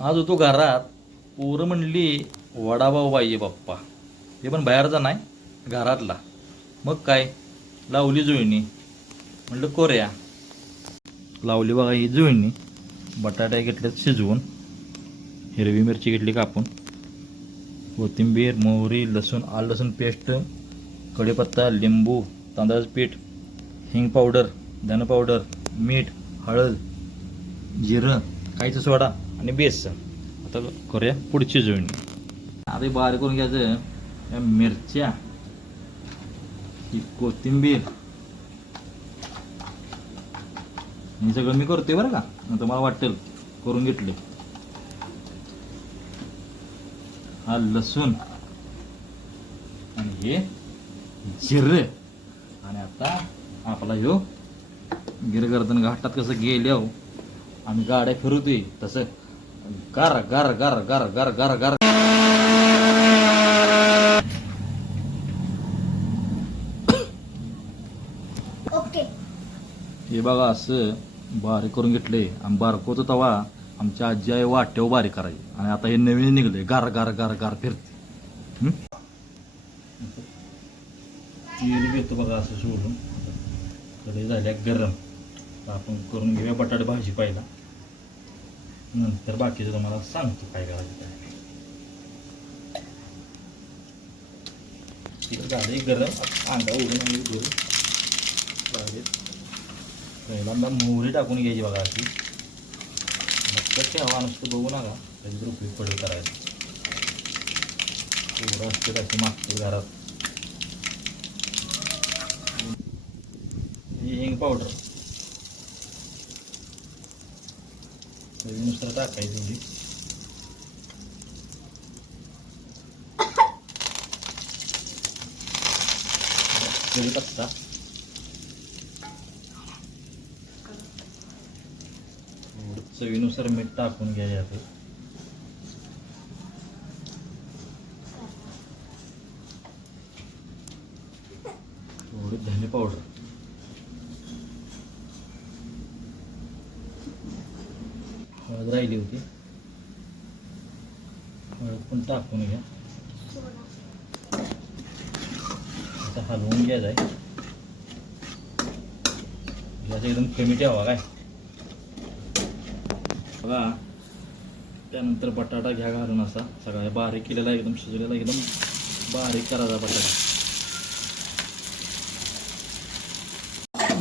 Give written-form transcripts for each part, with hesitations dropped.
आज होतो घरात, पोरं म्हणली वडापाव पाहिजे पप्पा. ते पण बाहेरचा नाही, घरातला. मग काय, लावली जुळणी. म्हणलं कोऱ्या लावली बघा ही जुळणी. बटाटे घेतल्यात शिजवून, हिरवी मिरची घेतली कापून, कोथिंबीर, मोहरी, लसूण, आलं लसूण पेस्ट, कढीपत्ता, लिंबू, तांदळाचं पीठ, हिंग पावडर, धन पावडर, मीठ, हळद, जिरं, खायचं सोडा आणि बेसन. आता करूया पुढची जुळणी. आता बारीक करून घ्यायचं या मिरच्या, ही कोथिंबीर. हे सगळं मी करतोय बरं का, आता मला वाटेल करून घेतले. हा लसूण आणि हे जिरं. आणि आता आपला ह्यो गिरगर्दन घाटात कसं गेल्यावर आम्ही गाड्या फिरवतोय तसं गार गार गार गार गार गार गार. हे बघा असं बारीक करून घेतले. आणि बारकोचं तवा आमच्या आजी आई वाट्यावर बारीक करायची. आणि आता हे नवीन निघले, गार गार गार गार फिरते. तेल घेतो बघा असं सोडून. कढई झाल्या गरम. आपण करून घेऊया बटाटे भाजी पहिला, नंतर बाकीचं तुम्हाला सांगतो काय करायचं काय. तिकडे झाले गरम, अंडा उडून आणि घेऊ लागेल. पहिल्यांदा मोहरी टाकून घ्यायची बघा अशी. लक्षात ठेवा, नुसतं बघू नका, त्याची तर उपयोग पडेल करायचं. थोडं असते त्याची मागते घरात. हिंग पावडर नुसतं टाकायची थोडी. कढीपत्ता, चवीनुसार मीठ टाकून घ्यायचं. थोडी धने पावडर, हळद राहिली होती, हळद पण टाकून घ्या. आता हलवून घ्यायचं आहे. गॅस एकदम कमी ठेवा काय बघा. त्यानंतर बटाटा घ्या घालून असा सगळा बारीक केलेला, एकदम शिजलेला, एकदम बारीक करायचा बटाटा.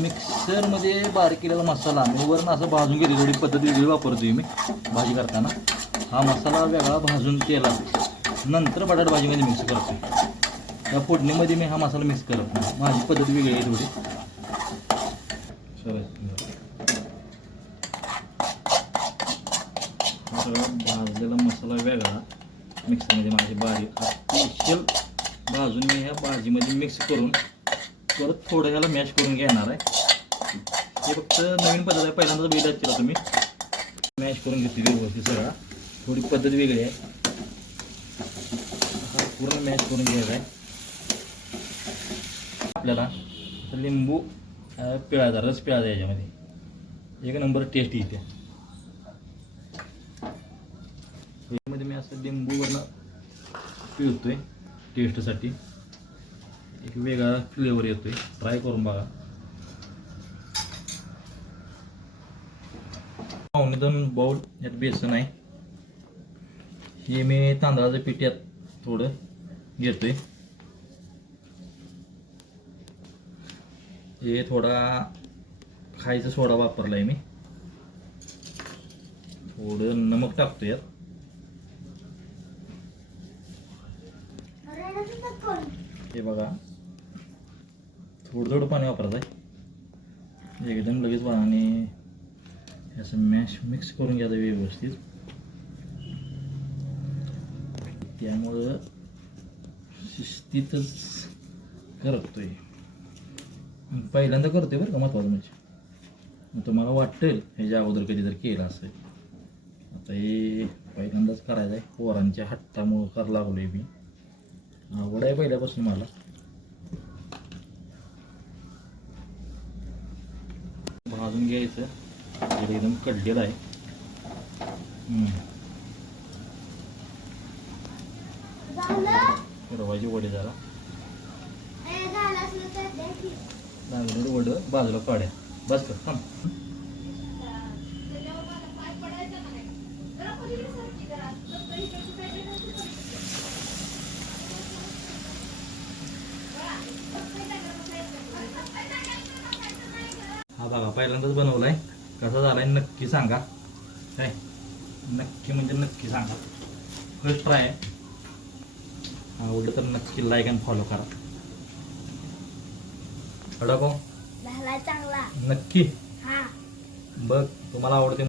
मिक्सरमध्ये बारीक केलेला मसाला मी वरून असं भाजून घेतली. थोडी पद्धत वेगळी वापरतोय मी भाजी करताना. हा मसाला वेगळा भाजून केला, नंतर बटाटा भाजीमध्ये मिक्स करतो. त्या फोडणीमध्ये मी हा मसाला मिक्स करत नाही, माझी पद्धत वेगळी आहे थोडी. सगळा भाजलेला मसाला वेगळा मिक्सरमध्ये माझी बारीक स्पेशल भाजून मी ह्या भाजीमध्ये मिक्स करून परत थोडं ह्याला मॅश करून घेणार आहे. हे फक्त नवीन पद्धत आहे, पहिल्यांदाच बघितलं केला तुम्ही. मॅश करून घेतली व्यवस्थित सगळा. थोडी पद्धत वेगळी आहे, पूर्ण मॅश करून घ्यायचा आहे. आपल्याला लिंबू पिळायचा, रस पिळायचा याच्यामध्ये. एक नंबर टेस्ट येते. यामध्ये मी असं लिंबूवरनं पिळतोय टेस्टसाठी. एक वेगळा फ्लेवर येतोय, ट्राय करून बघा. पावणे 2 बाउल यात बेसन आहे. हे मी तांदळाचं पीठ यात थोडं घेतोय. हे थोडा खायचा सोडा वापरला आहे मी. थोडं नमक टाकतो यात. हे बघा, थोडं थोडं पाणी वापरायचं आहे. एकदम लगेच बघा. आणि असं मॅश मिक्स करून घ्यायचं व्यवस्थित. त्यामुळं शिस्तीतच करतोय, पहिल्यांदा करतोय बरं का. महत्वाचं म्हणजे तुम्हाला वाटेल ह्याच्या अगोदर कधी जर केलं असेल. आता हे पहिल्यांदाच करायचं आहे, पोरांच्या हट्टामुळं करायला लागलोय मी. आवड आहे पहिल्यापासून मला. भाजून घ्यायचं, एकदम कडलेलं आहे. रवाची वडी जरा तांदूळ वड बाजूला काढ्या बस कर थांब. हा बघा पहिल्यांदाच बनवलाय, कसा झालाय नक्की सांगा. काय नक्की म्हणजे नक्की सांगा. फर्स्ट ट्राय आहे. आवडलं तर नक्की लाईक आणि फॉलो करा. झाला चांगला. नक्की हा बघ तुम्हाला आवडते